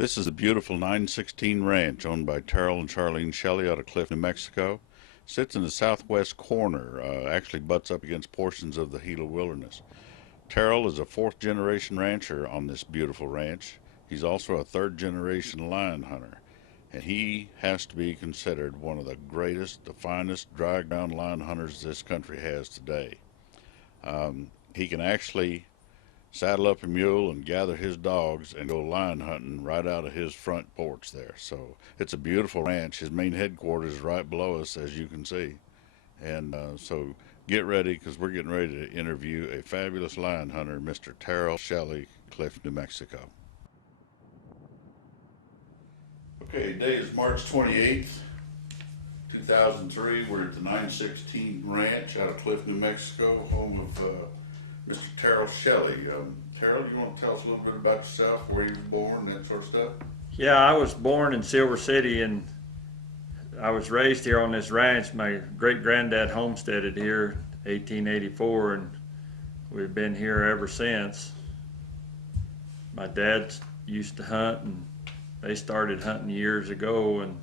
This is a beautiful 916 ranch owned by Terrell and Charlene Shelley out of Cliff, New Mexico. Sits in the southwest corner, actually butts up against portions of the Gila Wilderness. Terrell is a fourth generation rancher on this beautiful ranch. He's also a third generation lion hunter, and he has to be considered one of the greatest, the finest dry ground lion hunters this country has today. He can actually saddle up a mule and gather his dogs and go lion hunting right out of his front porch there. So it's a beautiful ranch. His main headquarters is right below us, as you can see. And so get ready because we're getting ready to interview a fabulous lion hunter, Mr. Terrell Shelley, Cliff, New Mexico. Okay, today is March 28th, 2003. We're at the 916 Ranch out of Cliff, New Mexico, home of Mr. Terrell Shelley. Terrell, you want to tell us a little bit about yourself, where you were born, that sort of stuff? Yeah, I was born in Silver City and I was raised here on this ranch. My great granddad homesteaded here 1884 and we've been here ever since. My dad used to hunt and they started hunting years ago and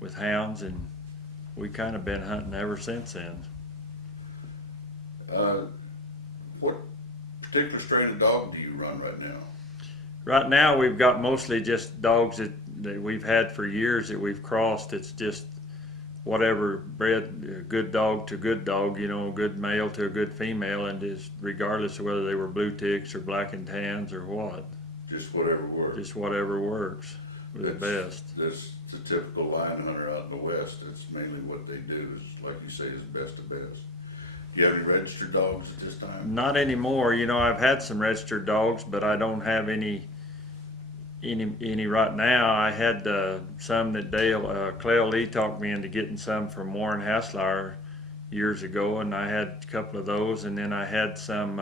with hounds, and we kind of been hunting ever since then. Uh, what particular strain of dog do you run right now? Right now we've got mostly just dogs that we've had for years that we've crossed. It's just whatever bred, a good dog to good dog, a good male to a good female, and is regardless of whether they were blue ticks or black and tans or what. Just whatever works. Just whatever works. We're the best. That's the typical lion hunter out in the West. That's mainly what they do, is like you say, is best of best. Do you have any registered dogs at this time? Not anymore. I've had some registered dogs, but I don't have any right now. I had some that Clell Lee talked me into getting some from Warren Haslauer years ago, and I had a couple of those, and then I had some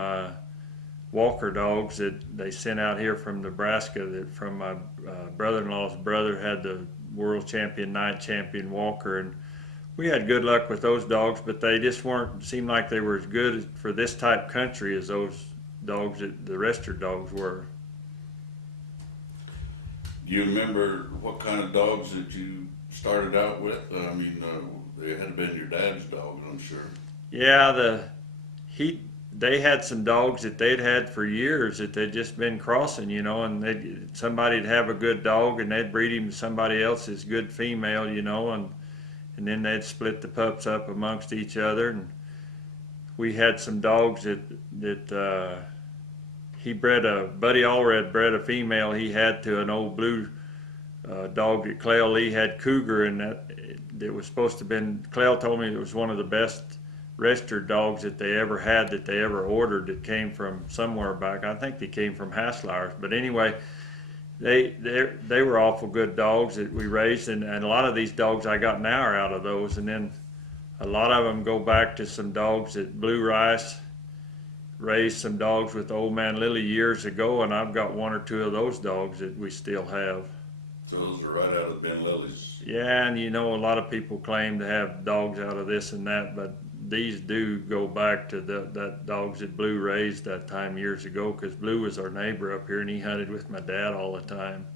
Walker dogs that they sent out here from Nebraska, that from my brother-in-law's brother had the world champion, night champion Walker, and we had good luck with those dogs, but they just seemed like they were as good for this type country as those dogs that the registered dogs were. Do you remember what kind of dogs that you started out with? They had to have been your dad's dogs, I'm sure. Yeah, they had some dogs that they'd had for years that they'd just been crossing, and somebody'd have a good dog and they'd breed him to somebody else's good female, and then they'd split the pups up amongst each other. And we had some dogs that Buddy Allred bred a female he had to an old blue dog that Clell Lee had, Cougar, and that was supposed to have been, Clell told me it was one of the best registered dogs that they ever had, that they ever ordered, that came from somewhere back. I think they came from Haslauer's, but anyway, they were awful good dogs that we raised, and a lot of these dogs I got now are out of those, and then a lot of them go back to some dogs that Blue Rice raised some dogs with Old Man Lily years ago, and I've got one or two of those dogs that we still have. So those are right out of Ben Lily's. Yeah, and a lot of people claim to have dogs out of this and that, but these do go back to that dogs that Blue raised that time years ago, because Blue was our neighbor up here and he hunted with my dad all the time.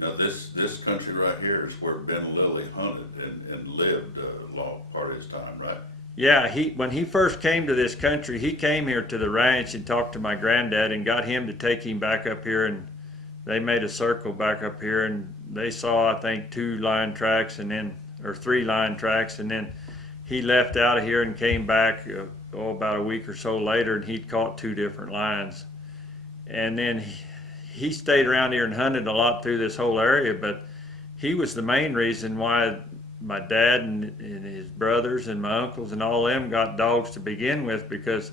Now this country right here is where Ben Lilly hunted and lived a long part of his time, right? Yeah, when he first came to this country, he came here to the ranch and talked to my granddad and got him to take him back up here, and they made a circle back up here and they saw, I think, 2 lion tracks or 3 lion tracks, and then he left out of here and came back about a week or so later, and he'd caught 2 different lions. And then he stayed around here and hunted a lot through this whole area, but he was the main reason why my dad and his brothers and my uncles and all them got dogs to begin with, because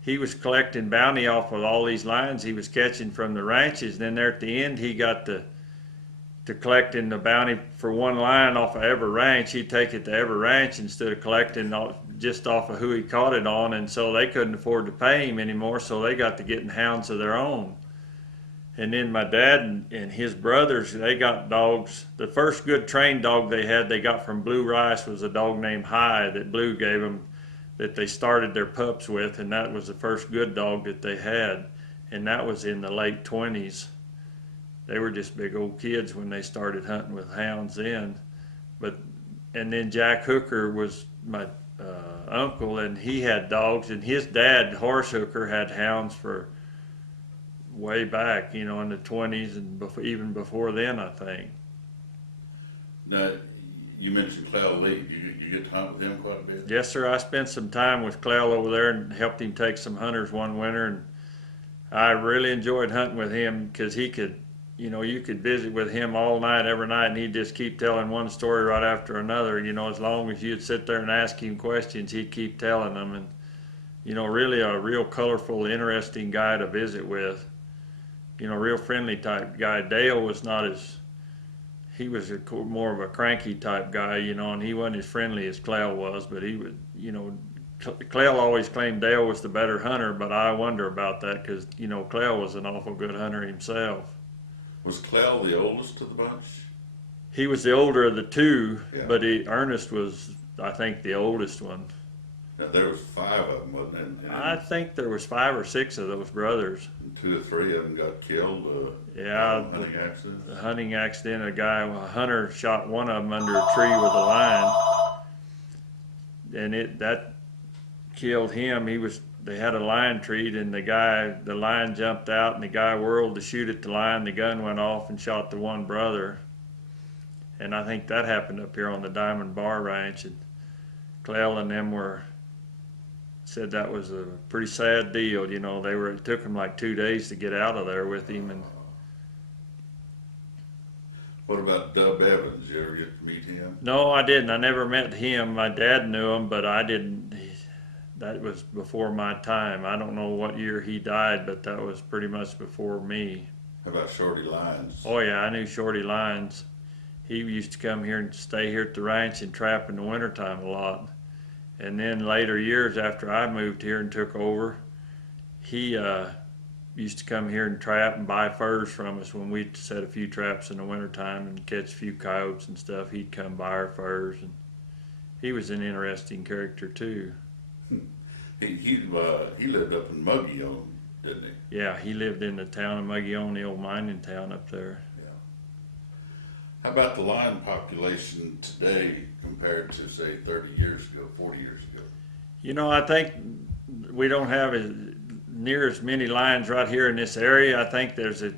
he was collecting bounty off of all these lions he was catching from the ranches. And then there at the end, he got to collecting the bounty for one lion off of every ranch. He'd take it to every ranch instead of collecting just off of who he caught it on, and so they couldn't afford to pay him anymore, so they got to getting hounds of their own. And then my dad and his brothers, they got dogs. The first good trained dog they got from Blue Rice was a dog named High that Blue gave them, that they started their pups with, and that was the first good dog that they had, and that was in the late 20s. they were just big old kids when they started hunting with hounds then. But and then Jack Hooker was my uncle, and he had dogs, and his dad, Horace Hooker, had hounds for way back, in the 20s and even before then, I think. Now, you mentioned Clell Lee. You get to hunt with him quite a bit? Yes, sir. I spent some time with Clell over there and helped him take some hunters one winter, and I really enjoyed hunting with him because he could, you could visit with him all night, every night, and he'd just keep telling one story right after another. As long as you'd sit there and ask him questions, he'd keep telling them, and really a real colorful, interesting guy to visit with. Real friendly type guy. Dale was not as, he was more of a cranky type guy, and he wasn't as friendly as Clell was, but he would, Clell always claimed Dale was the better hunter, but I wonder about that because, Clell was an awful good hunter himself. Was Clell the oldest of the bunch? He was the older of the two, Yeah. but Ernest was, I think, the oldest one. Now, there was 5 of them, wasn't there? And I think there was 5 or 6 of those brothers. 2 or 3 of them got killed. Yeah, Hunting accidents. the hunting accident, a hunter shot one of them under a tree with a lion, and that killed him. They had a lion treat, and the lion jumped out, and the guy whirled to shoot at the lion. The gun went off and shot the one brother. And I think that happened up here on the Diamond Bar Ranch, and Clell and them said that was a pretty sad deal. It took them like 2 days to get out of there with him. And What about Dub Evans? You ever get to meet him? no, I didn't. I never met him. My dad knew him, but I didn't. That was before my time. I don't know what year he died, but that was pretty much before me. How about Shorty Lyons? Oh yeah, I knew Shorty Lyons. He used to come here and stay here at the ranch and trap in the wintertime a lot. And then later years after I moved here and took over, he used to come here and trap and buy furs from us when we'd set a few traps in the wintertime and catch a few coyotes and stuff. He'd come buy our furs, and he was an interesting character too. He lived up in Mogollon, didn't he? Yeah, he lived in the town of Mogollon, the old mining town up there. How about the lion population today compared to, say, 30 years ago, 40 years ago? I think we don't have near as many lions right here in this area. I think there's a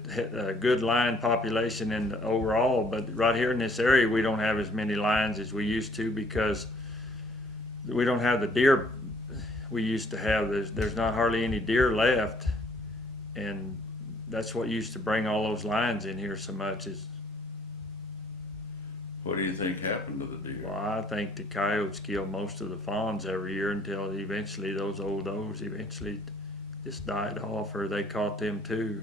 good lion population overall, but right here in this area we don't have as many lions as we used to because we don't have the deer we used to have. There's not hardly any deer left, and that's what used to bring all those lions in here so much. What do you think happened to the deer? Well, I think the coyotes kill most of the fawns every year until eventually those old does eventually just died off, or they caught them too.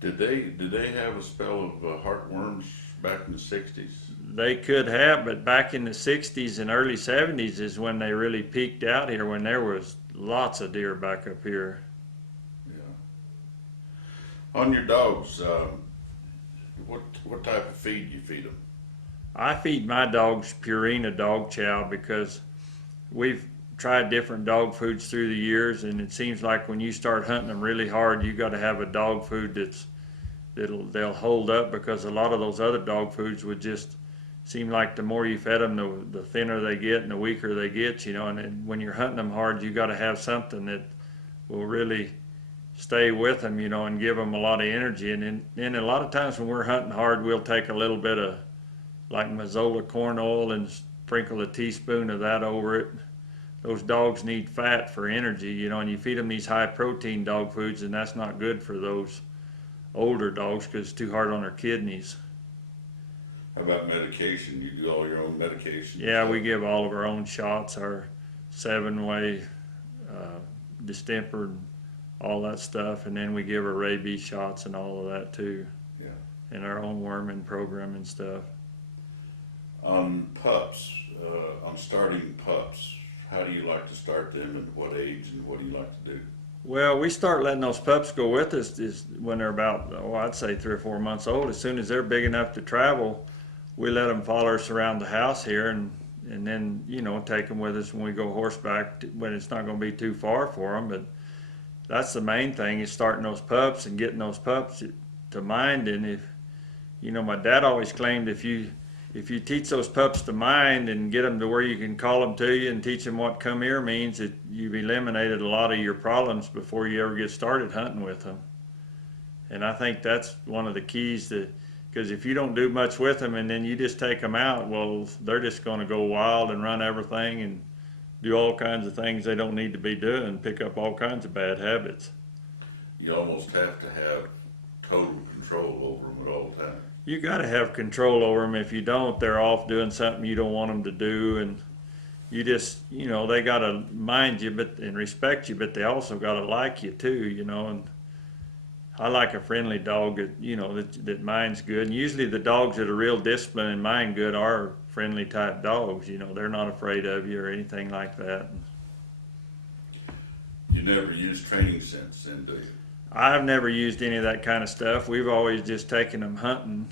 Did they have a spell of heartworms back in the 60s? They could have, but back in the 60s and early 70s is when they really peaked out here, when there was lots of deer back up here. Yeah. On your dogs, what type of feed do you feed them? I feed my dogs Purina dog chow because we've tried different dog foods through the years, and it seems like when you start hunting them really hard, you got to have a dog food they'll hold up, because a lot of those other dog foods would just seem like the more you fed them, the thinner they get and the weaker they get, and then when you're hunting them hard, you got to have something that will really stay with them, and give them a lot of energy. And then a lot of times when we're hunting hard, we'll take a little bit of like Mazola corn oil and sprinkle a teaspoon of that over it. Those dogs need fat for energy, and you feed them these high protein dog foods, and that's not good for those older dogs because it's too hard on their kidneys. How about medication? You do all your own medication? Yeah, we give all of our own shots, our 7-way distemper and all that stuff, and then we give our rabies shots and all of that too. Yeah. And our own worming program and stuff. On pups, on starting pups, how do you like to start them, and what age, and what do you like to do? Well, we start letting those pups go with us is when they're about, I'd say 3 or 4 months old. As soon as they're big enough to travel, we let them follow us around the house here, and then, take them with us when we go horseback when it's not going to be too far for them. But that's the main thing, is starting those pups and getting those pups to mind. And you know, my dad always claimed if you teach those pups to mind and get them to where you can call them to you and teach them what come here means, that you've eliminated a lot of your problems before you ever get started hunting with them. And I think that's one of the keys to, because if you don't do much with them and then you just take them out, well, they're just going to go wild and run everything and do all kinds of things they don't need to be doing, pick up all kinds of bad habits. You almost have to have total control over them at all times. You got to have control over them. If you don't, they're off doing something you don't want them to do, and you just, you know, they got to mind you, but and respect you, but they also got to like you too, you know. And I like a friendly dog that, you know, that minds good. And usually the dogs that are real disciplined and mind good are friendly type dogs. You know, they're not afraid of you or anything like that. You never use training sense, then, do you? I've never used any of that kind of stuff. We've always just taken them hunting,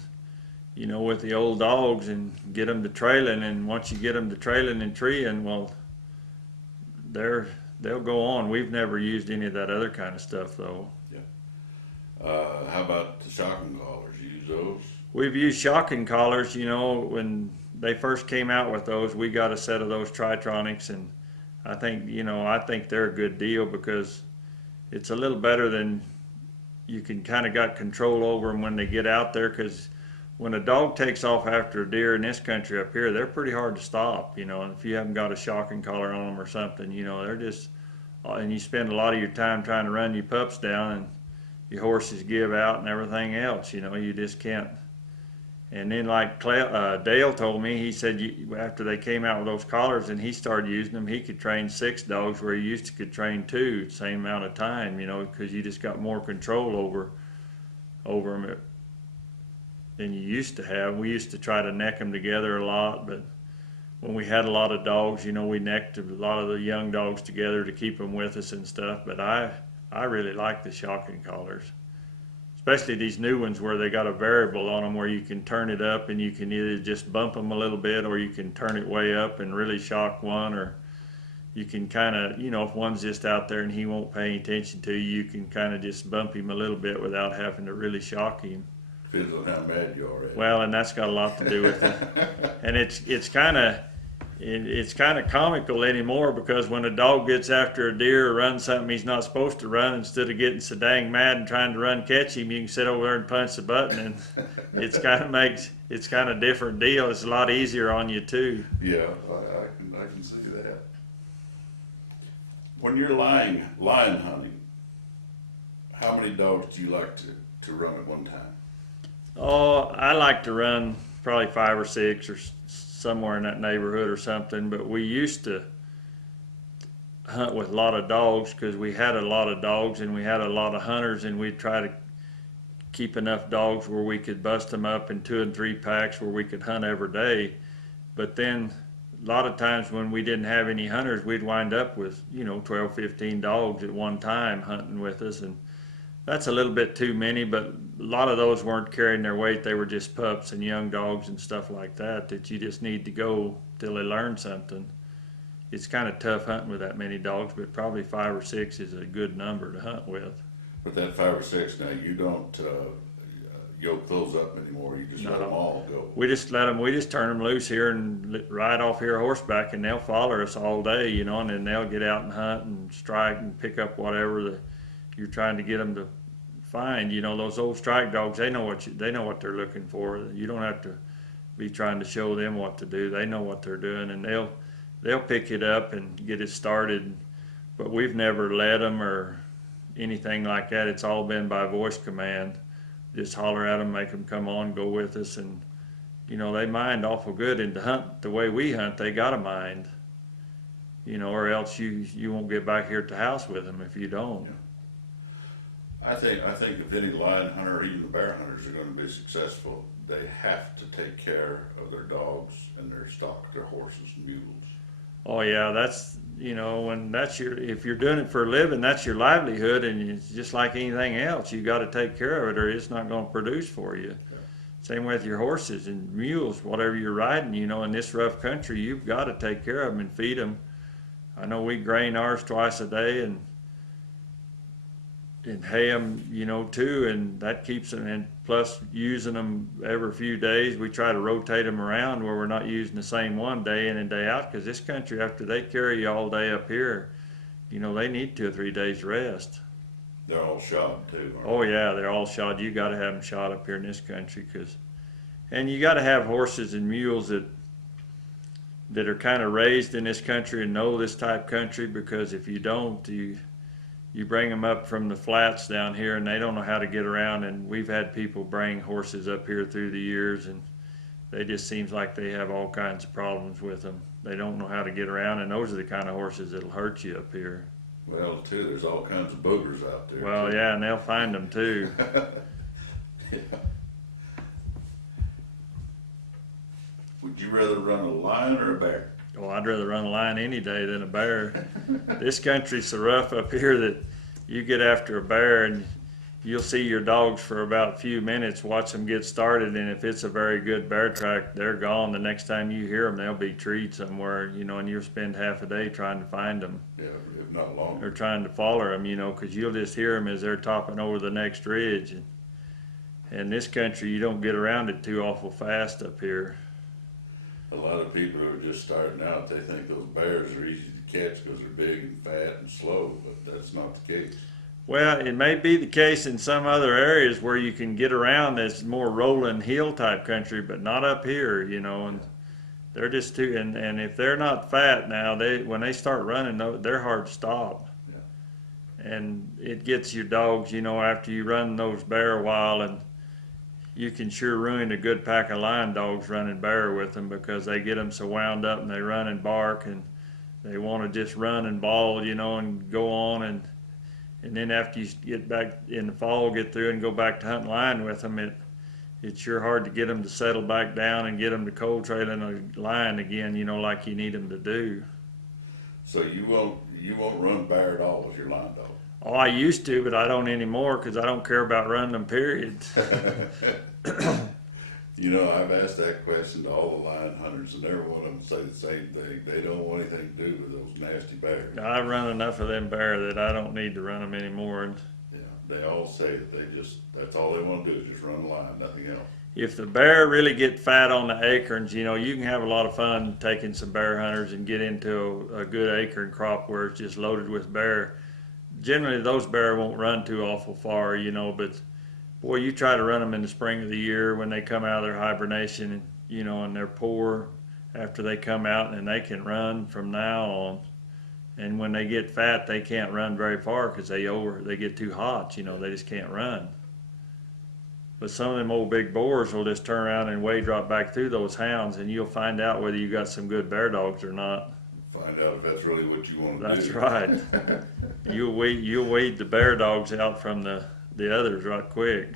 you know, with the old dogs and get them to trailing. And once you get them to trailing and treeing, well, they'll go on. We've never used any of that other kind of stuff, though. How about the shocking collars? You use those? We've used shocking collars, you know, when they first came out with those, we got a set of those Tritronics, and I think, you know, I think they're a good deal because it's a little better than you can kind of got control over them when they get out there, because when a dog takes off after a deer in this country up here, they're pretty hard to stop, you know, and if you haven't got a shocking collar on them or something, you know, they're just, and you spend a lot of your time trying to run your pups down and your horses give out and everything else, you know, you just can't. And then like Dale told me, he said after they came out with those collars and he started using them, he could train 6 dogs where he used to could train 2 same amount of time, you know, because you just got more control over them than you used to have. We used to try to neck them together a lot, but when we had a lot of dogs, you know, we necked a lot of the young dogs together to keep them with us and stuff. But I really like the shocking collars. Especially these new ones where they got a variable on them where you can turn it up and you can either just bump them a little bit or you can turn it way up and really shock one, or you can kind of, you know, if one's just out there and he won't pay any attention to you, you can kind of just bump him a little bit without having to really shock him. Depends on how mad you are at it. Well, and that's got a lot to do with it. And it's kind of comical anymore, because when a dog gets after a deer or runs something he's not supposed to run, instead of getting so dang mad and trying to run catch him, you can sit over there and punch the button, and it's kind of different deal. It's a lot easier on you too. Yeah, I can see that. When you're lion hunting, how many dogs do you like to run at one time? Oh, I like to run probably 5 or 6 or somewhere in that neighborhood or something, but we used to hunt with a lot of dogs because we had a lot of dogs and we had a lot of hunters, and we'd try to keep enough dogs where we could bust them up in 2 and 3 packs where we could hunt every day. But then a lot of times when we didn't have any hunters, we'd wind up with, you know, 12, 15 dogs at one time hunting with us, and that's a little bit too many, but a lot of those weren't carrying their weight. They were just pups and young dogs and stuff like that you just need to go till they learn something. It's kind of tough hunting with that many dogs, but probably 5 or 6 is a good number to hunt with. But that 5 or 6, now you don't yoke those up anymore. You just let them all go. We just turn them loose here and ride off here horseback, and they'll follow us all day, you know, and then they'll get out and hunt and strike and pick up whatever you're trying to get them to find. You know, those old strike dogs, they know what they're looking for. You don't have to be trying to show them what to do. They know what they're doing, and they'll pick it up and get it started. But we've never led them or anything like that. It's all been by voice command. Just holler at them, make them come on, go with us, and you know, they mind awful good. And to hunt the way we hunt, they got to mind, you know, or else you won't get back here at the house with them if you don't. Yeah. I think if any lion hunter or even the bear hunters are going to be successful, they have to take care of their dogs and their stock, their horses and mules. Oh yeah, that's, you know, if you're doing it for a living, that's your livelihood, and it's just like anything else. You got to take care of it, or it's not going to produce for you. Yeah. Same with your horses and mules, whatever you're riding. You know, in this rough country, you've got to take care of them and feed them. I know we grain ours twice a day, and and hay them, you know, too, and that keeps them, and plus using them every few days. We try to rotate them around where we're not using the same one day in and day out, because this country, after they carry you all day up here, you know, they need 2 or 3 days rest. They're all shod too. Oh yeah, they're all shod. You got to have them shod up here in this country, and you got to have horses and mules that are kind of raised in this country and know this type country, because if you don't, you bring them up from the flats down here and they don't know how to get around. And we've had people bring horses up here through the years, and they just seems like they have all kinds of problems with them. They don't know how to get around, and those are the kind of horses that'll hurt you up here. Well, too, there's all kinds of boogers out there. Well, too. yeah, and they'll find them too. Yeah. Would you rather run a lion or a bear? Well, I'd rather run a lion any day than a bear. This country's so rough up here that you get after a bear and you'll see your dogs for about a few minutes, watch them get started, and if it's a very good bear track, they're gone. The next time you hear them, they'll be treed somewhere, you know, and you'll spend half a day trying to find them. Yeah, if not longer. Or trying to follow them, you know, because you'll just hear them as they're topping over the next ridge. And this country, you don't get around it too awful fast up here. A lot of people who are just starting out, they think those bears are easy to catch because they're big and fat and slow, but that's not the case. Well, it may be the case in some other areas where you can get around that's more rolling hill type country, but not up here, you know, and they're just too, and if they're not fat now, when they start running, they're hard to stop. Yeah. And it gets your dogs, you know, after you run those bear a while, and you can sure ruin a good pack of lion dogs running bear with them, because they get them so wound up and they run and bark and they want to just run and bawl, you know, and go on, and then after you get back in the fall, get through and go back to hunting lion with them, it's sure hard to get them to settle back down and get them to cold trailing a lion again, you know, like you need them to do. So you won't run bear at all with your lion dog? Oh, I used to, but I don't anymore, because I don't care about running them, period. You know, I've asked that question to all the lion hunters, and every one of them say the same thing. They don't want anything to do with those nasty bears. I run enough of them bear that I don't need to run them anymore. And Yeah, they all say that that's all they want to do is just run a lion, nothing else. if the bear really get fat on the acorns, you know, you can have a lot of fun taking some bear hunters and get into a good acorn crop where it's just loaded with bear. Generally, those bear won't run too awful far, you know, but boy, you try to run them in the spring of the year when they come out of their hibernation, you know, and they're poor after they come out, and they can run from now on. And when they get fat, they can't run very far because they get too hot, you know, they just can't run. But some of them old big boars will just turn around and wade right back through those hounds, and you'll find out whether you got some good bear dogs or not. Find out if that's really what you want to do. That's right. You'll weed the bear dogs out from the others right quick.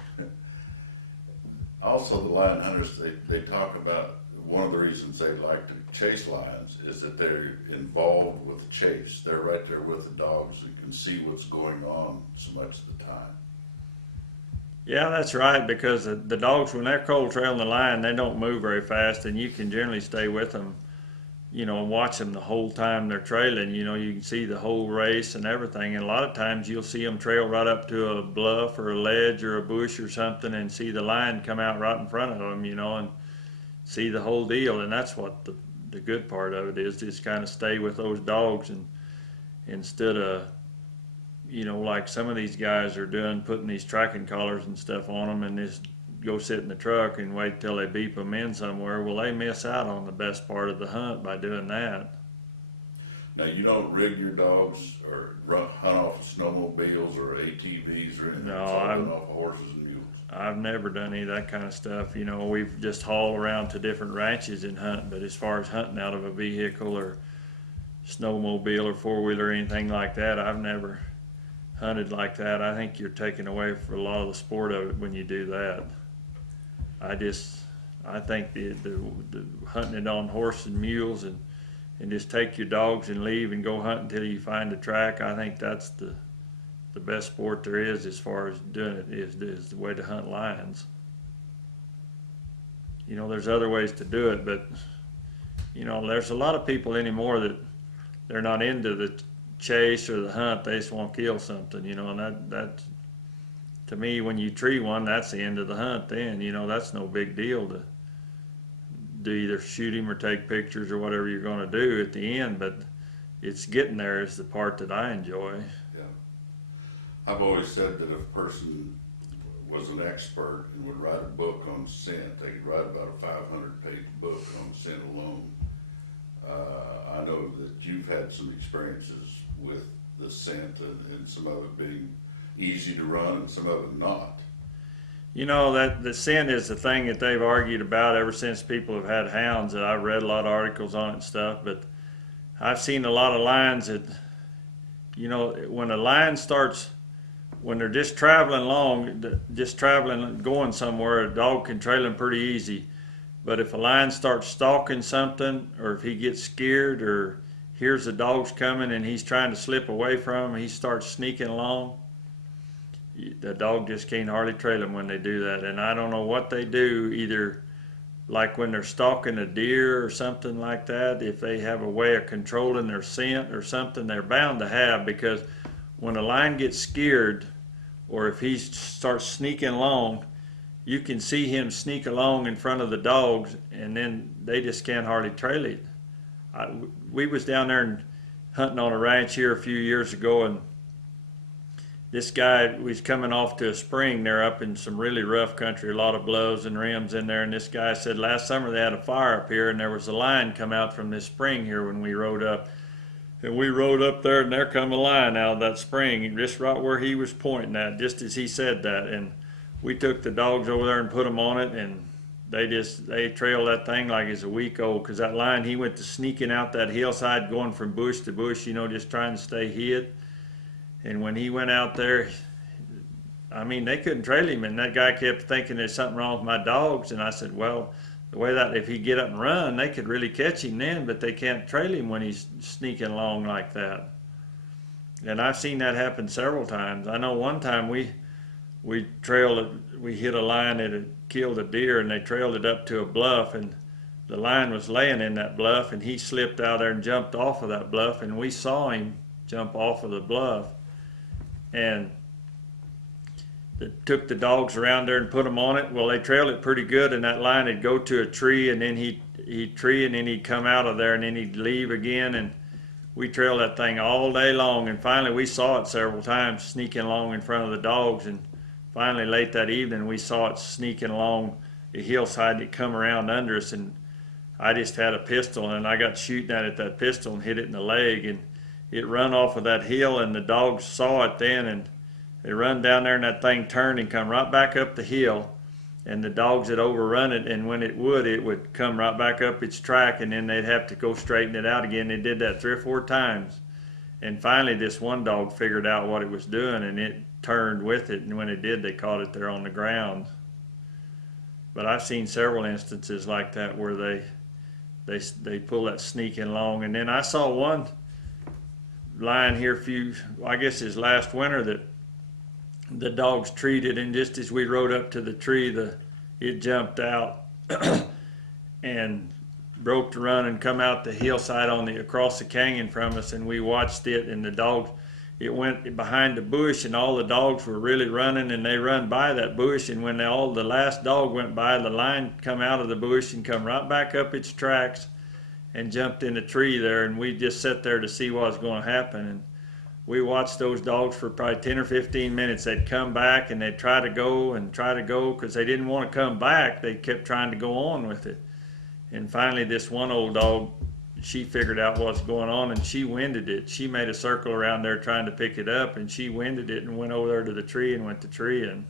Also, the lion hunters, they talk about one of the reasons they like to chase lions is that they're involved with the chase. They're right there with the dogs and can see what's going on so much of the time. Yeah, that's right, because the dogs, when they're cold trailing the lion, they don't move very fast, and you can generally stay with them, you know, and watch them the whole time they're trailing. You know, you can see the whole race and everything, and a lot of times you'll see them trail right up to a bluff or a ledge or a bush or something and see the lion come out right in front of them, you know, and see the whole deal. And that's what the good part of it is, just kind of stay with those dogs, and instead of, you know, like some of these guys are doing, putting these tracking collars and stuff on them and just go sit in the truck and wait till they beep them in somewhere. Well, they miss out on the best part of the hunt by doing that. Now, you don't rig your dogs or hunt off of snowmobiles or ATVs or anything. No, it's all done off of horses and mules. I've never done any of that kind of stuff. You know, we've just hauled around to different ranches and hunt, but as far as hunting out of a vehicle or snowmobile or four-wheeler or anything like that, I've never hunted like that. I think you're taking away for a lot of the sport of it when you do that. I think the hunting it on horses and mules and just take your dogs and leave and go hunt until you find a track, I think that's the best sport there is as far as doing it, is the way to hunt lions. You know, there's other ways to do it, but you know, there's a lot of people anymore that they're not into the chase or the hunt, they just want to kill something, you know, and to me, when you tree one, that's the end of the hunt. Then that's no big deal to either shoot him or take pictures or whatever you're going to do at the end. But it's getting there is the part that I enjoy. Yeah. I've always said that if a person was an expert and would write a book on scent, they could write about a 500-page book on scent alone. I know that you've had some experiences with the scent and some of it being easy to run and some of it not. That the scent is the thing that they've argued about ever since people have had hounds. That I've read a lot of articles on it and stuff, but I've seen a lot of lines that, when a line starts, when they're just traveling along, going somewhere, a dog can trail them pretty easy. But if a lion starts stalking something, or if he gets scared, or hears the dogs coming and he's trying to slip away from him, he starts sneaking along, the dog just can't hardly trail him when they do that. And I don't know what they do, either like when they're stalking a deer or something like that, if they have a way of controlling their scent or something, they're bound to have, because when a lion gets scared, or if he starts sneaking along, you can see him sneak along in front of the dogs, and then they just can't hardly trail it. We was down there and hunting on a ranch here a few years ago, and this guy was coming off to a spring there up in some really rough country, a lot of bluffs and rims in there, and this guy said last summer they had a fire up here, and there was a lion come out from this spring here when we rode up. And we rode up there, and there come a lion out of that spring, just right where he was pointing at, just as he said that. And we took the dogs over there and put them on it, and they trailed that thing like it's a week old, because that lion, he went to sneaking out that hillside, going from bush to bush, just trying to stay hid. And when he went out there, I mean, they couldn't trail him, and that guy kept thinking there's something wrong with my dogs. And I said, well, the way that if he get up and run, they could really catch him then, but they can't trail him when he's sneaking along like that. And I've seen that happen several times. I know one time we hit a lion that had killed a deer, and they trailed it up to a bluff, and the lion was laying in that bluff, and he slipped out there and jumped off of that bluff, and we saw him jump off of the bluff. And they took the dogs around there and put them on it. Well, they trailed it pretty good, and that lion would go to a tree, and then he'd tree, and then he'd come out of there, and then he'd leave again. And we trailed that thing all day long, and finally we saw it several times sneaking along in front of the dogs. And finally late that evening we saw it sneaking along the hillside that come around under us, and I just had a pistol, and I got shooting at it, that pistol, and hit it in the leg, and it run off of that hill, and the dogs saw it then, and they run down there, and that thing turned and come right back up the hill, and the dogs had overrun it, and when it would come right back up its track, and then they'd have to go straighten it out again. They did that 3 or 4 times, and finally this one dog figured out what it was doing, and it turned with it, and when it did, they caught it there on the ground. But I've seen several instances like that where they pull that sneaking along. And then I saw one lion here I guess his last winter, that the dogs treated, and just as we rode up to the tree, it jumped out and broke the run and come out the hillside across the canyon from us, and we watched it, and the dogs, it went behind the bush, and all the dogs were really running, and they run by that bush, and when the last dog went by, the lion come out of the bush and come right back up its tracks and jumped in the tree there, and we just sat there to see what was going to happen. And we watched those dogs for probably 10 or 15 minutes. They'd come back, and they'd try to go because they didn't want to come back. They kept trying to go on with it. And finally this one old dog, she figured out what's going on, and she winded it. She made a circle around there trying to pick it up, and she winded it and went over there to the tree and went to treeing.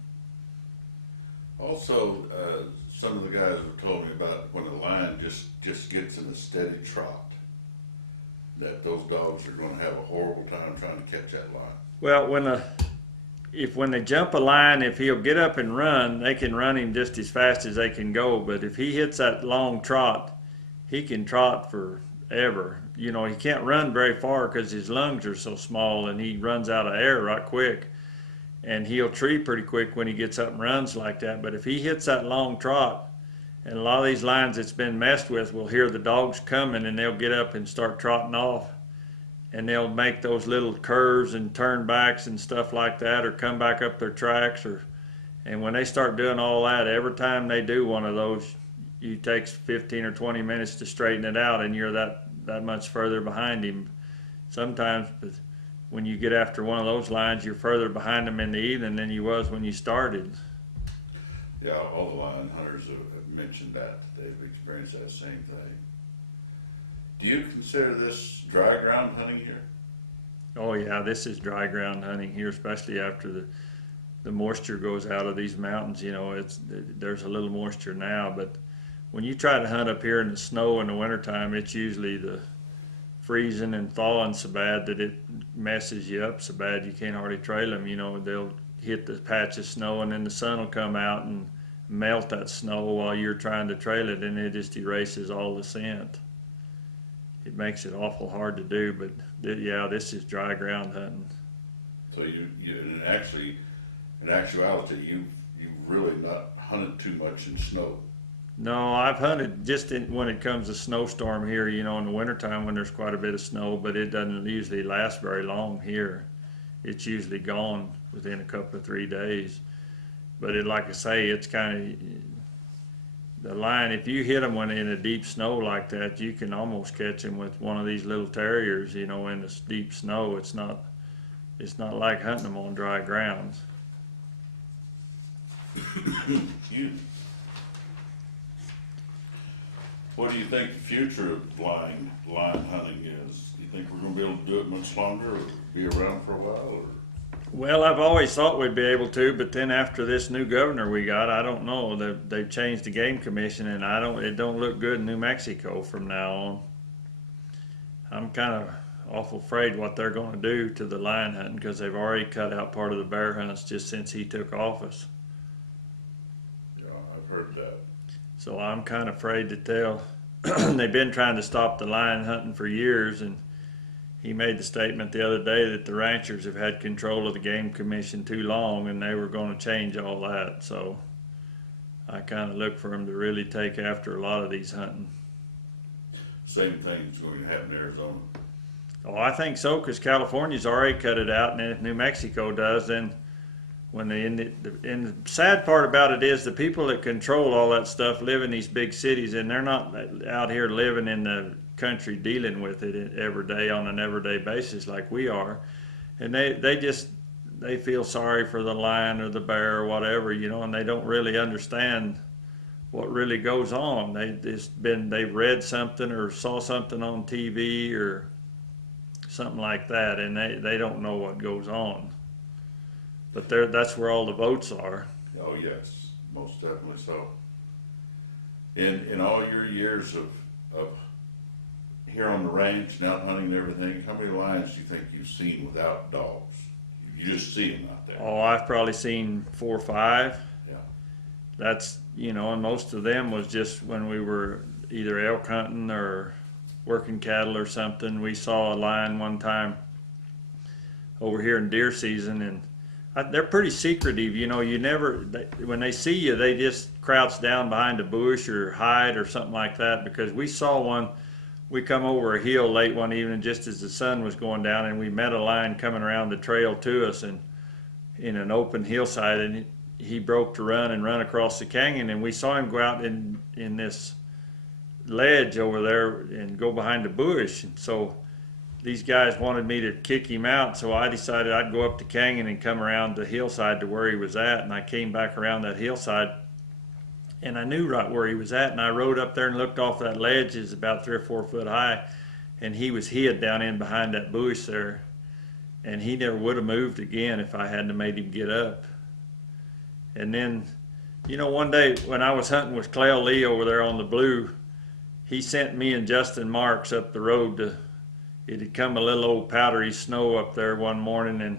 Also, some of the guys have told me about when a lion just gets in a steady trot, that those dogs are going to have a horrible time trying to catch that lion. Well, when they jump a lion, if he'll get up and run, they can run him just as fast as they can go. But if he hits that long trot, he can trot forever. He can't run very far because his lungs are so small, and he runs out of air right quick. And he'll tree pretty quick when he gets up and runs like that. But if he hits that long trot, and a lot of these lions that's been messed with will hear the dogs coming, and they'll get up and start trotting off. and they'll make those little curves and turnbacks and stuff like that, or come back up their tracks, and when they start doing all that, every time they do one of those, you takes 15 or 20 minutes to straighten it out, and you're that much further behind him. Sometimes when you get after one of those lines, you're further behind them in the evening than you was when you started. Yeah, all the line hunters have mentioned that they've experienced that same thing. Do you consider this dry ground hunting here? Oh yeah, this is dry ground hunting here, especially after the moisture goes out of these mountains. You know, there's a little moisture now, but when you try to hunt up here in the snow in the wintertime, it's usually the freezing and thawing so bad that it messes you up so bad you can't hardly trail them. You know, they'll hit the patch of snow, and then the sun will come out and melt that snow while you're trying to trail it, and it just erases all the scent. It makes it awful hard to do, but yeah, this is dry ground hunting. So you in actuality, you've really not hunted too much in snow. No, I've hunted just when it comes to snowstorm here, you know, in the wintertime when there's quite a bit of snow, but it doesn't usually last very long here. It's usually gone within a couple of 3 days. But like I say, it's kind of, the line, if you hit them when in a deep snow like that, you can almost catch them with one of these little terriers, you know, in the deep snow. It's not like hunting them on dry ground. What do you think the future of line hunting is? Do you think we're going to be able to do it much longer, or be around for a while? Or? Well, I've always thought we'd be able to, but then after this new governor we got, I don't know. They've changed the game commission, and it don't look good in New Mexico from now on. I'm kind of awful afraid what they're going to do to the line hunting, because they've already cut out part of the bear hunts just since he took office. Yeah, I've heard that. So I'm kind of afraid that they've been trying to stop the lion hunting for years, and he made the statement the other day that the ranchers have had control of the game commission too long, and they were going to change all that. So I kind of look for them to really take after a lot of these hunting. Same thing's going to happen in Arizona. Oh, I think so, because California's already cut it out, and if New Mexico does, then when the sad part about it is the people that control all that stuff live in these big cities, and they're not out here living in the country dealing with it every day on an everyday basis like we are, and they feel sorry for the lion or the bear or whatever, you know, and they don't really understand what really goes on. They've read something or saw something on TV or something like that, and they don't know what goes on. But that's where all the votes are. Oh yes, most definitely so. In all your years of here on the ranch and out hunting and everything, how many lions do you think you've seen without dogs? You just see them out there. Oh, I've probably seen 4 or 5. Yeah. That's, you know, and most of them was just when we were either elk hunting or working cattle or something. We saw a lion one time over here in deer season, and they're pretty secretive, you know. When they see you, they just crouch down behind a bush or hide or something like that. Because we saw one, we come over a hill late one evening just as the sun was going down, and we met a lion coming around the trail to us, and in an open hillside, and he broke to run and run across the canyon, and we saw him go out in this ledge over there and go behind a bush. And so these guys wanted me to kick him out, so I decided I'd go up the canyon and come around the hillside to where he was at, and I came back around that hillside, and I knew right where he was at, and I rode up there and looked off that ledge. It's about 3 or 4 foot high, and he was hid down in behind that bush there, and he never would have moved again if I hadn't made him get up. And then, you know, one day when I was hunting with Clay Lee over there on the Blue, he sent me and Justin Marks up the road it had come a little old powdery snow up there one morning, and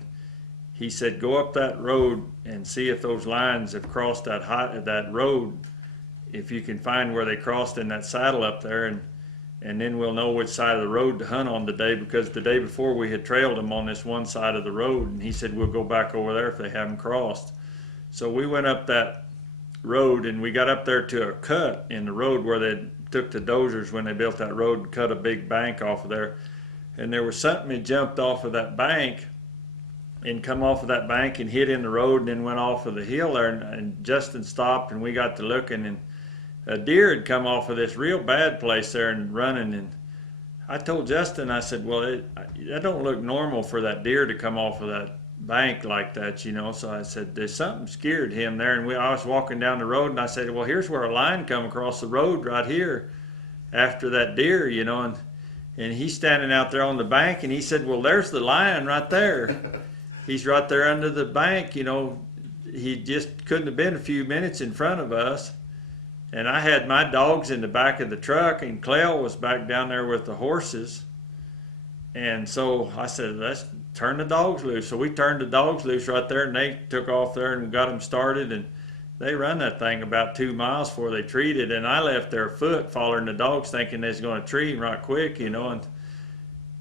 he said, go up that road and see if those lions have crossed that road, if you can find where they crossed in that saddle up there, and then we'll know which side of the road to hunt on today, because the day before we had trailed them on this one side of the road, and he said, we'll go back over there if they haven't crossed. So we went up that road, and we got up there to a cut in the road where they took the dozers when they built that road and cut a big bank off of there. and there was something that jumped off of that bank and come off of that bank and hit in the road and then went off of the hill there, and Justin stopped and we got to looking, and a deer had come off of this real bad place there and running, and I told Justin, I said, well, that don't look normal for that deer to come off of that bank like that, you know. So I said, there's something scared him there. And I was walking down the road and I said, well, here's where a lion come across the road right here after that deer, you know. And he's standing out there on the bank and he said, well, there's the lion right there. He's right there under the bank, you know. He just couldn't have been a few minutes in front of us. And I had my dogs in the back of the truck, and Clell was back down there with the horses. And so I said, let's turn the dogs loose. So we turned the dogs loose right there, and they took off there and got them started. And they run that thing about 2 miles before they treated. And I left there afoot following the dogs, thinking they was going to treat him right quick, you know.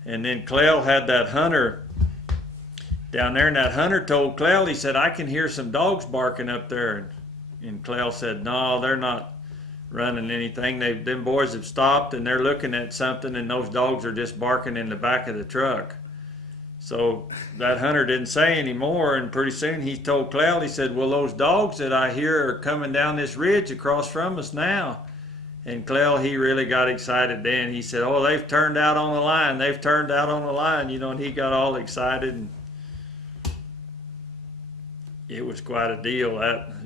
And then Clell had that hunter down there, and that hunter told Clell, he said, I can hear some dogs barking up there. And Clell said, no, they're not running anything. Them boys have stopped and they're looking at something, and those dogs are just barking in the back of the truck. So that hunter didn't say anymore, and pretty soon he told Clell, he said, well, those dogs that I hear are coming down this ridge across from us now. And Clell, he really got excited then. He said, oh, they've turned out on the line. They've turned out on the line, you know, and he got all excited. And it was quite a deal.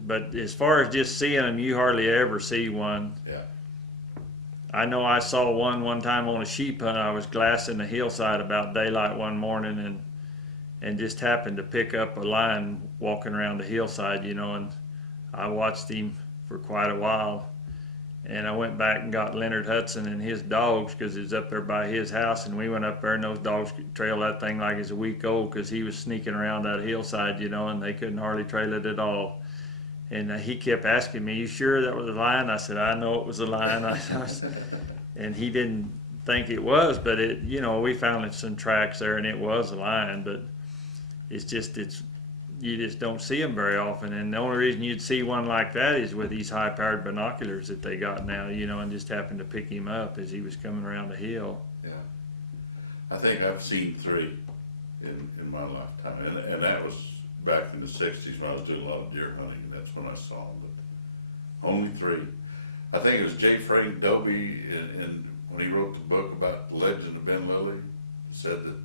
But as far as just seeing them, you hardly ever see one. Yeah. I know I saw one time on a sheep hunt. I was glassing the hillside about daylight one morning and just happened to pick up a lion walking around the hillside, you know, and I watched him for quite a while. And I went back and got Leonard Hudson and his dogs, because it was up there by his house, and we went up there, and those dogs could trail that thing like it's a week old, because he was sneaking around that hillside, you know, and they couldn't hardly trail it at all. And he kept asking me, you sure that was a lion? I said, I know it was a lion. And he didn't think it was, but it, you know, we found some tracks there, and it was a lion. But you just don't see them very often. And the only reason you'd see one like that is with these high-powered binoculars that they got now, you know, and just happened to pick him up as he was coming around the hill. Yeah. I think I've seen 3 in my lifetime, and that was back in the 60s when I was doing a lot of deer hunting. That's when I saw them, but only 3. I think it was J. Frank Dobie, and when he wrote the book about the legend of Ben Lilly, said that,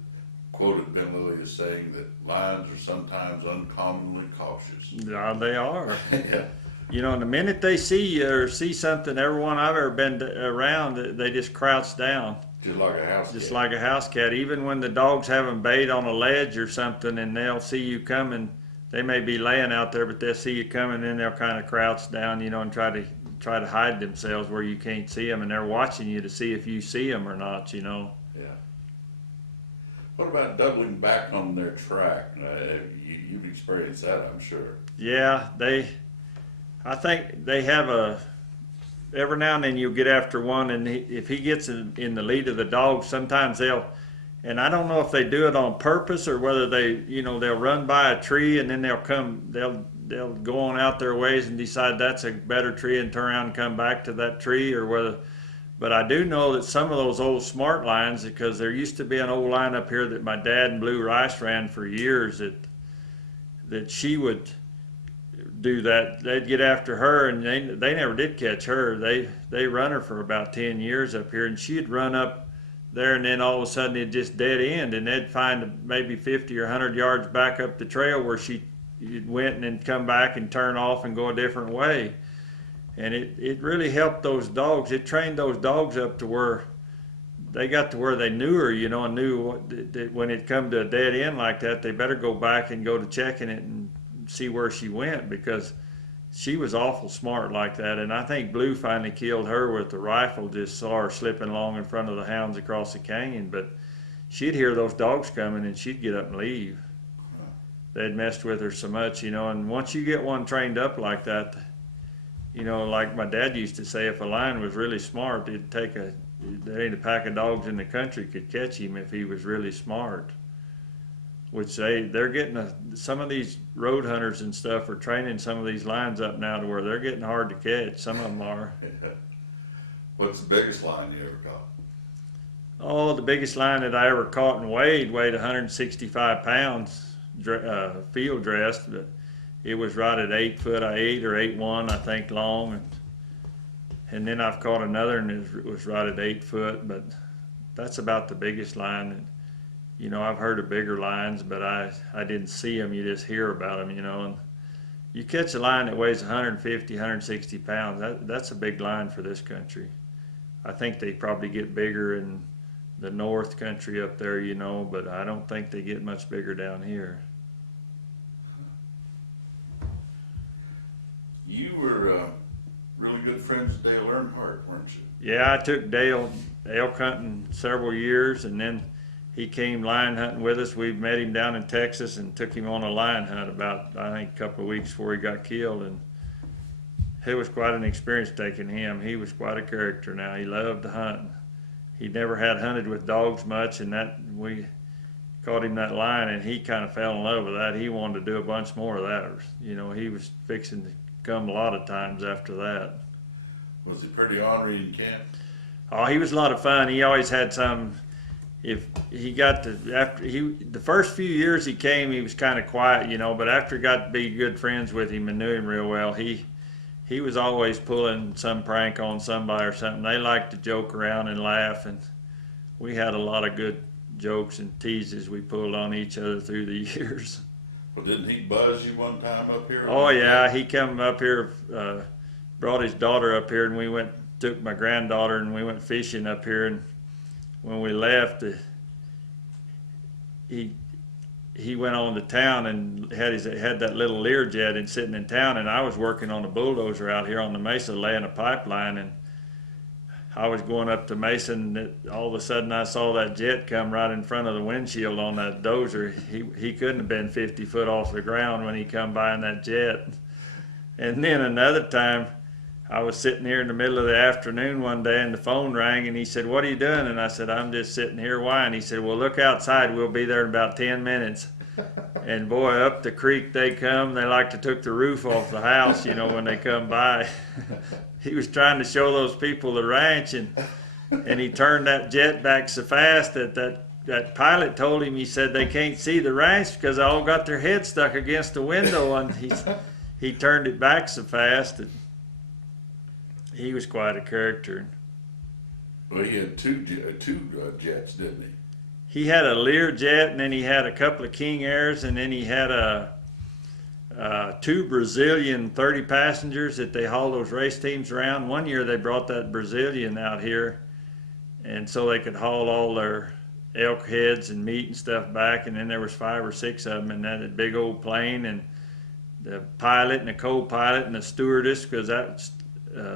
quoted Ben Lilly as saying that lions are sometimes uncommonly cautious. Yeah, they are. Yeah. You know, and the minute they see you or see something, everyone I've ever been around, they just crouch down. Just like a house Just cat. like a house cat. Even when the dogs have them bait on a ledge or something, and they'll see you coming, they may be laying out there, but they'll see you coming, and they'll kind of crouch down, you know, and try to hide themselves where you can't see them, and they're watching you to see if you see them or not, you know. Yeah. What about doubling back on their track? You've experienced that, I'm sure. Yeah, I think they have every now and then you'll get after one, and if he gets in the lead of the dogs, sometimes and I don't know if they do it on purpose or whether they'll run by a tree and then they'll go on out their ways and decide that's a better tree and turn around and come back to that tree, but I do know that some of those old smart lions, because there used to be an old lion up here that my dad and Blue Rice ran for years, that she would do that. They'd get after her, and they never did catch her. They run her for about 10 years up here, and she'd run up there, and then all of a sudden it'd just dead end, and they'd find maybe 50 or 100 yards back up the trail where she went and then come back and turn off and go a different way. And it really helped those dogs. It trained those dogs up to where they got to where they knew her, you know, and knew that when it come to a dead end like that, they better go back and go to checking it and see where she went, because she was awful smart like that. And I think Blue finally killed her with the rifle, just saw her slipping along in front of the hounds across the canyon. But she'd hear those dogs coming and she'd get up and leave. They'd messed with her so much, you know, and once you get one trained up like that, you know, like my dad used to say, if a lion was really smart, there ain't a pack of dogs in the country could catch him if he was really smart. Which they're getting some of these road hunters and stuff are training some of these lions up now to where they're getting hard to catch. Some of them are. What's the biggest lion you ever Oh, the biggest line that I ever caught and weighed 165 pounds, field dressed, but it was right at 8 foot 8 or 8'1", I think, long. And then I've caught another and it was right at 8 foot, but that's about the biggest line. And, you know, I've heard of bigger lines, but I didn't see them. You just hear about them, you know. And you catch a line that weighs 150, 160 pounds, that's a big line for this country. I think they probably get bigger in the north country up there, you know, but I don't think they get much bigger down here. You were really good friends with Dale Earnhardt, weren't you? Yeah, I took Dale elk hunting several years, and then he came lion hunting with us. We met him down in Texas and took him on a lion hunt about, I think, a couple of weeks before he got killed. And it was quite an experience taking him. He was quite a character now. He loved to hunt. He never had hunted with dogs much, and that we caught him that lion, and he kind of fell in love with that. He wanted to do a bunch more of that. You know, he was fixing to come a lot of times after that. Was he pretty ornery in camp? Oh, he was a lot of fun. He always had some. If he got to the first few years he came, he was kind of quiet, you know. But after got to be good friends with him and knew him real well, he was always pulling some prank on somebody or something. They liked to joke around and laugh, and we had a lot of good jokes and teases we pulled on each other through the years. Well, didn't he buzz you one time up here? Oh yeah, he come up here, brought his daughter up here, and we took my granddaughter, and we went fishing up here. And when we left, he went on to town and had that little Learjet and sitting in town, and I was working on a bulldozer out here on the mesa laying a pipeline, and I was going up to Mesa, and all of a sudden I saw that jet come right in front of the windshield on that dozer. He couldn't have been 50 foot off the ground when he come by in that jet. And then another time, I was sitting here in the middle of the afternoon one day, and the phone rang, and he said, "What are you doing?" And I said, "I'm just sitting here. Why?" And he said, "Well, look outside. We'll be there in about 10 minutes. And boy, up the creek they come. They like to took the roof off the house, you know, when they come by. He was trying to show those people the ranch, and he turned that jet back so fast that pilot told him, he said, "They can't see the ranch because they all got their head stuck against the window." And he turned it back so fast that he was quite a character. Well, he had two jets, didn't he? He had a Learjet, and then he had a couple of King Airs, and then he had two Brazilian 30 passengers that they haul those race teams around. One year they brought that Brazilian out here, and so they could haul all their elk heads and meat and stuff back. And then there was 5 or 6 of them in that big old plane, and the pilot and the co-pilot and the stewardess, because that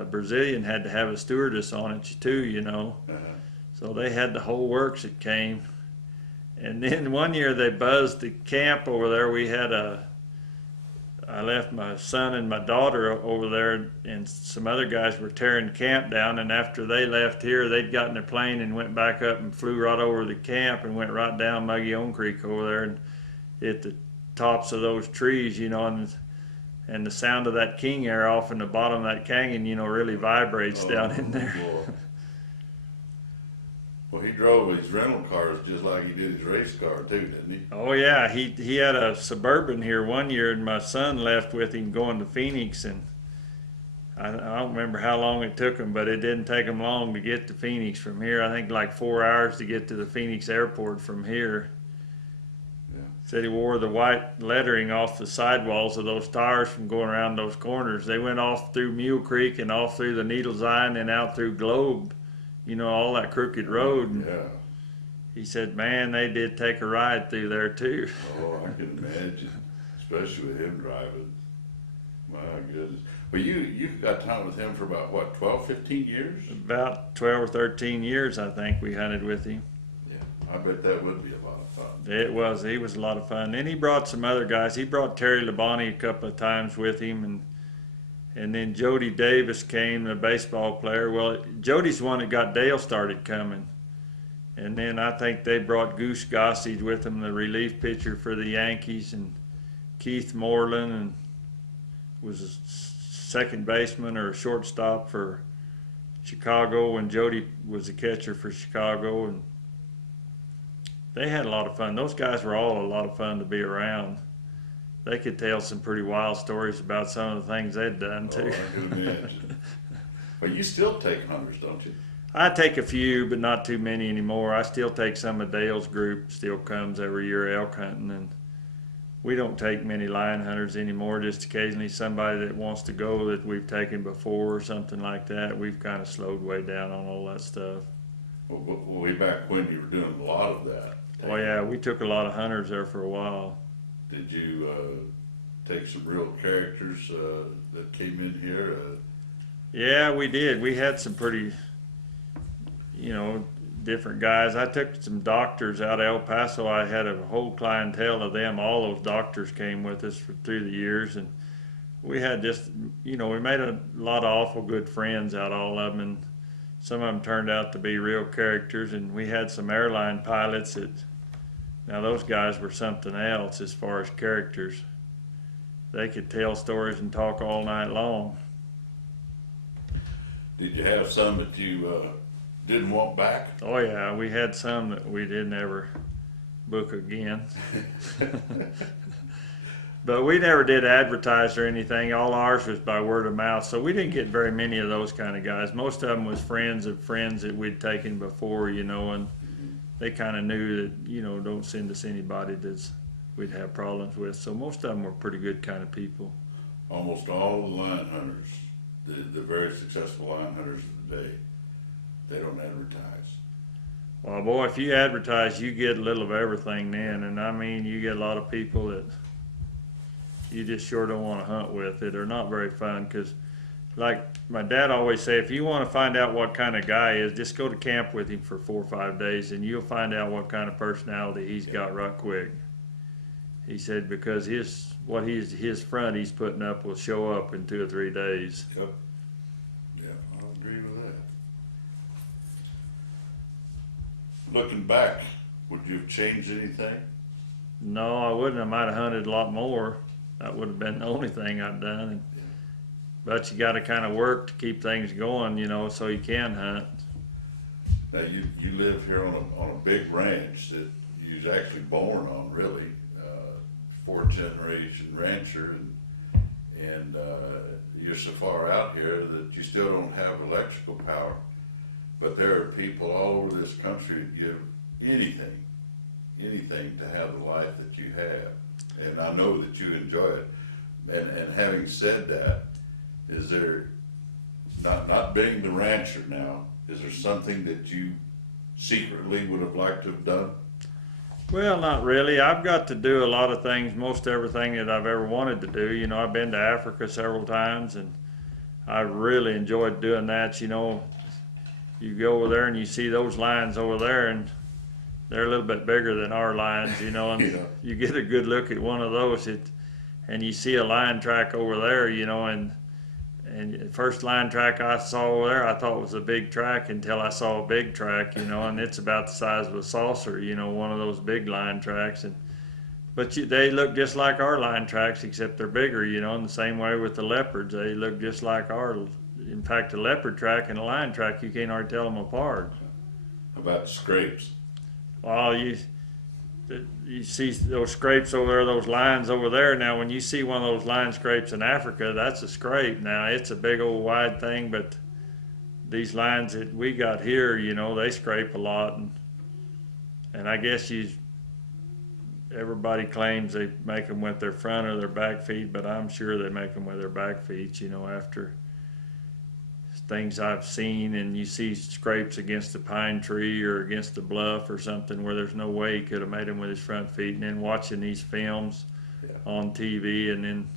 Brazilian had to have a stewardess on it too, you know. So they had the whole works that came. And then one year they buzzed the camp over there. I left my son and my daughter over there, and some other guys were tearing camp down. And after they left here, they'd got in their plane and went back up and flew right over the camp and went right down Mogollon Creek over there and hit the tops of those trees, you know. And the sound of that King Air off in the bottom of that canyon, you know, really vibrates down in there. Boy. Well, he drove his rental cars just like he did his race car too, didn't he? Oh yeah, he had a Suburban here one year, and my son left with him going to Phoenix, and I don't remember how long it took him, but it didn't take him long to get to Phoenix from here. I think like 4 hours to get to the Phoenix airport from here. Yeah. Said he wore the white lettering off the sidewalls of those tires from going around those corners. They went off through Mule Creek and off through the Needles Eye and then out through Globe, you know, all that crooked road. And Yeah. he said, man, they did take a ride through there too. Oh, I can imagine, especially with him driving. My goodness. Well, you got time with him for about, what, 12, 15 years? About 12 or 13 years, I think, we hunted with him. Yeah, I bet that would be a lot of fun. He was a lot of fun. Then he brought some other guys. He brought Terry Labonte a couple of times with him, and then Jody Davis came, the baseball player. Well, Jody's the one that got Dale started coming. And then I think they brought Goose Gossage with them, the relief pitcher for the Yankees, and Keith Moreland, and was a second baseman or a shortstop for Chicago when Jody was the catcher for Chicago. And They had a lot of fun. Those guys were all a lot of fun to be around. They could tell some pretty wild stories about some of the things they'd done Oh, too. I can imagine. But you still take hunters, don't you? I take a few, but not too many anymore. I still take some of Dale's group. Still comes every year elk hunting, and we don't take many lion hunters anymore. Just occasionally somebody that wants to go that we've taken before or something like that. We've kind of slowed way down on all that stuff. Well, way back when you were doing a lot of that. Oh yeah, we took a lot of hunters there for a while. Did you take some real characters that came in here? Yeah, we did. We had some pretty, different guys. I took some doctors out of El Paso. I had a whole clientele of them. All those doctors came with us through the years, and we had just, we made a lot of awful good friends out of all of them, and some of them turned out to be real characters. And we had some airline pilots that, now those guys were something else as far as characters. They could tell stories and talk all night long. Did you have some that you didn't want back? Oh yeah, we had some that we didn't ever book again. But we never did advertise or anything. All ours was by word of mouth, so we didn't get very many of those kind of guys. Most of them was friends of friends that we'd taken before, and they kind of knew that, don't send us anybody that we'd have problems with. So most of them were pretty good kind of people. Almost all the lion hunters, the very successful lion hunters of the day, they don't advertise. Well, boy, if you advertise, you get a little of everything then. And I mean, you get a lot of people that you just sure don't want to hunt with. They're not very fun because, like my dad always say, if you want to find out what kind of guy he is, just go to camp with him for 4 or 5 days and you'll find out what kind of personality he's got right quick. He said because his front he's putting up will show up in 2 or 3 days. Yep. Yeah, I'll agree with that. Looking back, would you have changed anything? No, I wouldn't. I might have hunted a lot more. That would have been the only thing I'd done. But you got to kind of work to keep things going, so you can hunt. Now you live here on a big ranch that you was actually born on, really, 4th generation rancher, and you're so far out here that you still don't have electrical power. But there are people all over this country that give anything to have the life that you have. And I know that you enjoy it. And having said that, is there, not being the rancher now, is there something that you secretly would have liked to have done? Well, not really. I've got to do a lot of things, most everything that I've ever wanted to do. I've been to Africa several times, and I really enjoyed doing that. You go over there and you see those lions over there, and they're a little bit bigger than our lions, and Yeah. you get a good look at one of those, and you see a lion track over there, and the first lion track I saw over there, I thought was a big track until I saw a big track, and it's about the size of a saucer, one of those big lion tracks, but they look just like our lion tracks, except they're bigger, in the same way with the leopards. They look just like ours. In fact, a leopard track and a lion track, you can't hardly tell them apart. How about scrapes? Well, you see those scrapes over there, those lines over there. Now, when you see one of those lion scrapes in Africa, that's a scrape. Now, it's a big old wide thing, but these lines that we got here, they scrape a lot. And I guess everybody claims they make them with their front or their back feet, but I'm sure they make them with their back feet, after things I've seen, and you see scrapes against a pine tree or against a bluff or something where there's no way he could have made them with his front feet, and then watching these films on TV, and then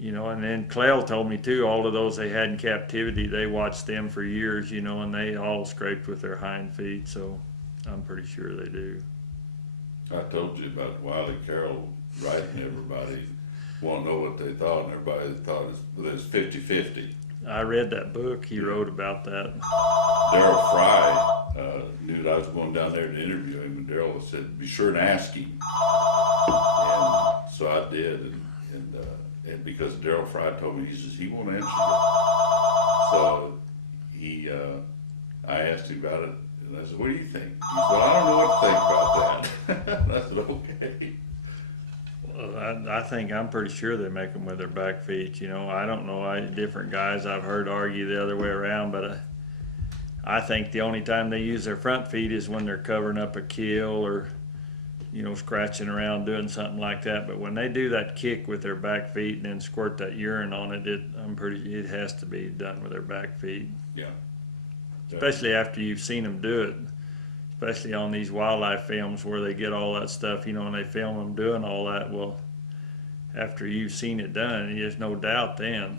and then Clell told me too, all of those they had in captivity, they watched them for years, and they all scraped with their hind feet, so I'm pretty sure they do. I told you about Wiley Carroll writing everybody, want to know what they thought, and everybody thought it was 50-50. I read that book he wrote about that. Daryl Fry knew that I was going down there to interview him, and Daryl said, "Be sure and ask him." And so I did, and because Daryl Fry told me, he says he won't answer it. So I asked him about it, and I said, "What do you think?" He said, "Well, I don't know what to think about I'm pretty sure they make them with their back feet. You know, I don't know. Different guys I've heard argue the other way around, but I think the only time they use their front feet is when they're covering up a kill or, you know, scratching around doing something like that. But when they do that kick with their back feet and then squirt that urine on it, it has to be done with their back feet. Yeah. Especially after you've seen them do it. Especially on these wildlife films where they get all that stuff, you know, and they film them doing all that. Well, after you've seen it done, there's no doubt then.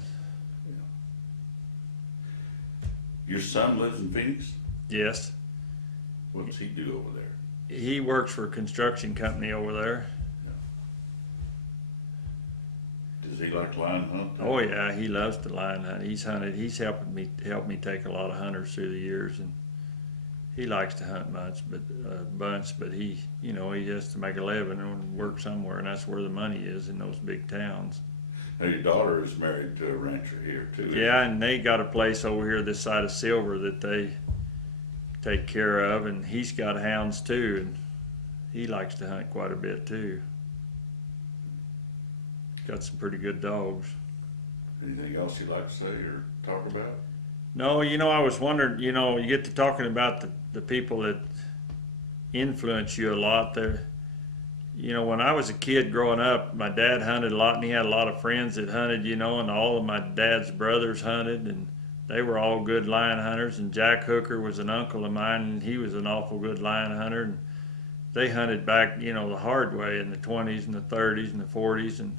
Your son lives in Phoenix? Yes. What does he do over there? He works for a construction company over there. Does he like lion hunt? Oh yeah, he loves to lion hunt. He's hunted. He's helped me take a lot of hunters through the years, and he likes to hunt bunch. But he, you know, he has to make a living and work somewhere, and that's where the money is in those big towns. Now your daughter is married to a rancher here too. Yeah, and they got a place over here this side of Silver that they take care of, and he's got hounds too, and he likes to hunt quite a bit too. Got some pretty good dogs. Anything else you'd like to say or talk about? No, you know, I was wondering, you know, you get to talking about the people that influence you a lot. There, you know, when I was a kid growing up, my dad hunted a lot, and he had a lot of friends that hunted, you know, and all of my dad's brothers hunted, and they were all good lion hunters. And Jack Hooker was an uncle of mine, and he was an awful good lion hunter. And they hunted back, you know, the hard way in the 20s and the 30s and the 40s. And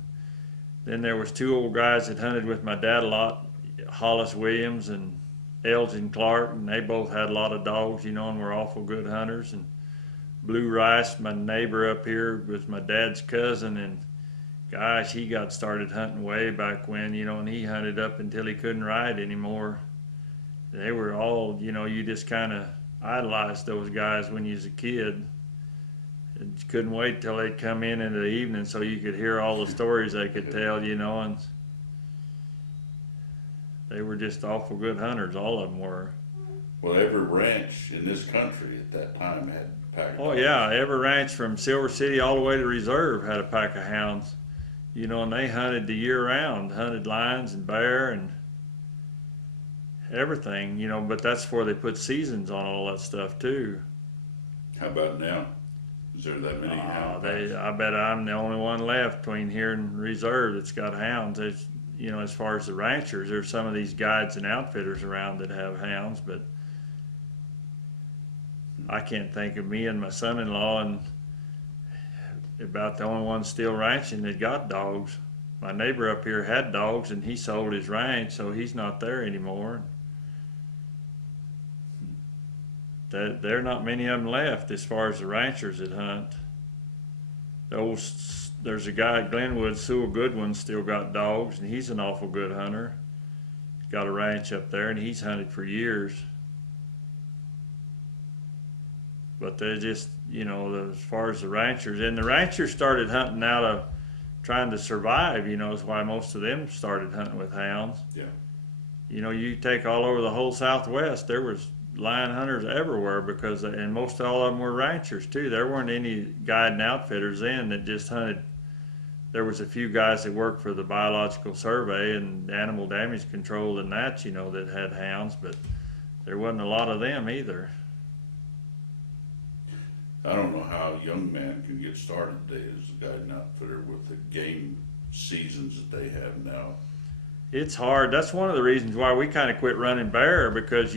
then there was two old guys that hunted with my dad a lot, Hollis Williams and Elgin Clark, and they both had a lot of dogs, you know, and were awful good hunters. And Blue Rice, my neighbor up here, was my dad's cousin, and gosh, he got started hunting way back when, you know, and he hunted up until he couldn't ride anymore. They were all, you know, you just kind of idolized those guys when you was a kid. And you couldn't wait till they'd come in the evening so you could hear all the stories they could tell, you know, and they were just awful good hunters, all of them were. Well, every ranch in this country at that time had a pack of Oh dogs. yeah, every ranch from Silver City all the way to Reserve had a pack of hounds, you know, and they hunted the year round, hunted lions and bear and everything, you know, but that's where they put seasons on all that stuff too. How about now? Is there that many hound packs? I bet I'm the only one left between here and Reserve that's got hounds. It's, you know, as far as the ranchers, there's some of these guides and outfitters around that have hounds, but I can't think of me and my son-in-law and about the only ones still ranching that got dogs. My neighbor up here had dogs, and he sold his ranch, so he's not there anymore. There are not many of them left as far as the ranchers that hunt. There's a guy at Glenwood, Sewell Goodwin, still got dogs, and he's an awful good hunter. He's got a ranch up there, and he's hunted for years. But they're just, you know, as far as the ranchers, and the ranchers started hunting out of trying to survive, you know, is why most of them started hunting with hounds. Yeah. You know, you take all over the whole Southwest, there was lion hunters everywhere because, and most all of them were ranchers too. There weren't any guide and outfitters then that just hunted. There was a few guys that worked for the Biological Survey and Animal Damage Control and that, you know, that had hounds, but there wasn't a lot of them either. I don't know how a young man can get started today as a guide and outfitter with the game seasons that they have now. It's hard. That's one of the reasons why we kind of quit running bear, because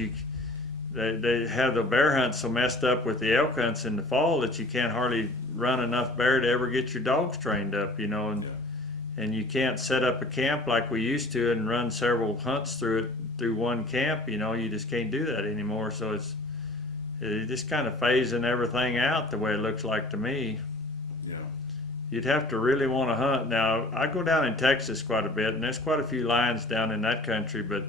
they have the bear hunts so messed up with the elk hunts in the fall that you can't hardly run enough bear to ever get your dogs trained up, you know, and Yeah. and you can't set up a camp like we used to and run several hunts through one camp, you know. You just can't do that anymore. So it's just kind of phasing everything out the way it looks like to me. Yeah. You'd have to really want to hunt. Now, I go down in Texas quite a bit, and there's quite a few lions down in that country, but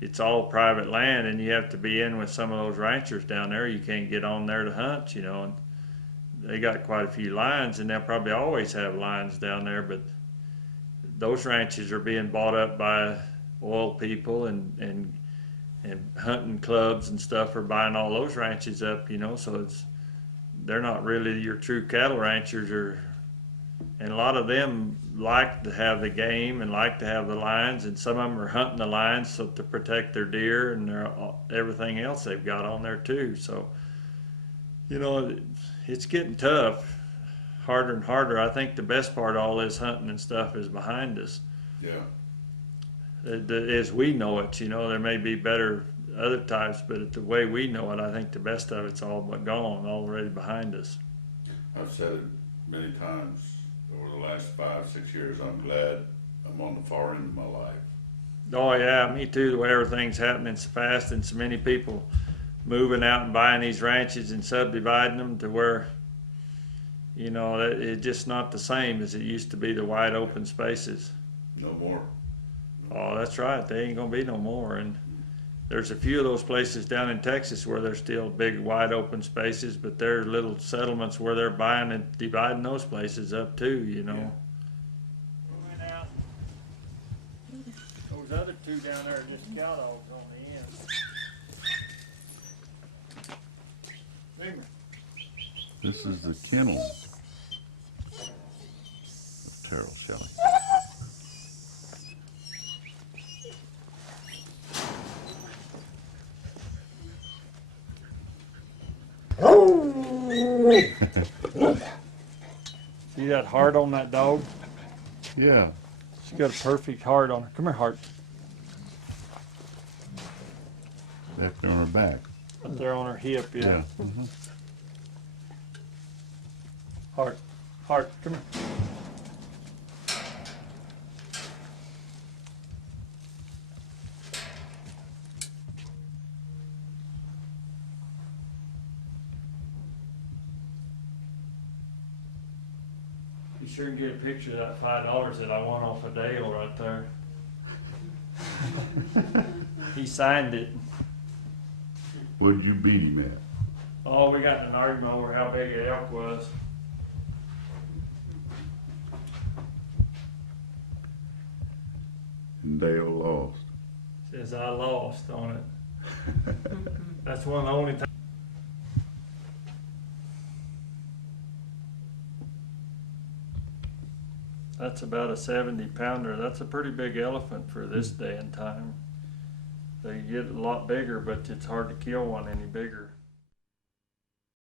it's all private land, and you have to be in with some of those ranchers down there. You can't get on there to hunt, you know, and they got quite a few lions, and they'll probably always have lions down there, but those ranches are being bought up by oil people, and hunting clubs and stuff are buying all those ranches up, you know, so they're not really your true cattle ranchers, and a lot of them like to have the game and like to have the lions, and some of them are hunting the lions so to protect their deer and their everything else they've got on there too. So, you know, it's getting tough, harder and harder. I think the best part of all this hunting and stuff is behind us. Yeah. As we know it, you know, there may be better other types, but the way we know it, I think the best of it's all but gone, already behind us. I've said it many times over the last 5-6 years. I'm glad I'm on the far end of my life. Oh yeah, me too. The way everything's happening so fast and so many people moving out and buying these ranches and subdividing them to where, you know, it's just not the same as it used to be, the wide open spaces. No more. Oh, that's right. They ain't gonna be no more. And there's a few of those places down in Texas where there's still big wide open spaces, but there are little settlements where they're buying and dividing those places up too, you know. Yeah. Those other two down there are just cow dogs on the end. This is the kennel of Terrell Shelley. See that heart on that dog? Yeah. She's got a perfect heart on her. Come here, Heart. Up there on her back. Up there on her hip, yeah. Mm-hmm. Heart, Heart, come here. Be sure and get a picture of that $5 that I won off of Dale right there. He signed it. What did you beat him at? Oh, we got in an argument over how big an elk was. And Dale lost. Says I lost on it. That's one of the only times. That's about a 70-pounder. That's a pretty big elephant for this day and time. They get a lot bigger, but it's hard to kill one any bigger.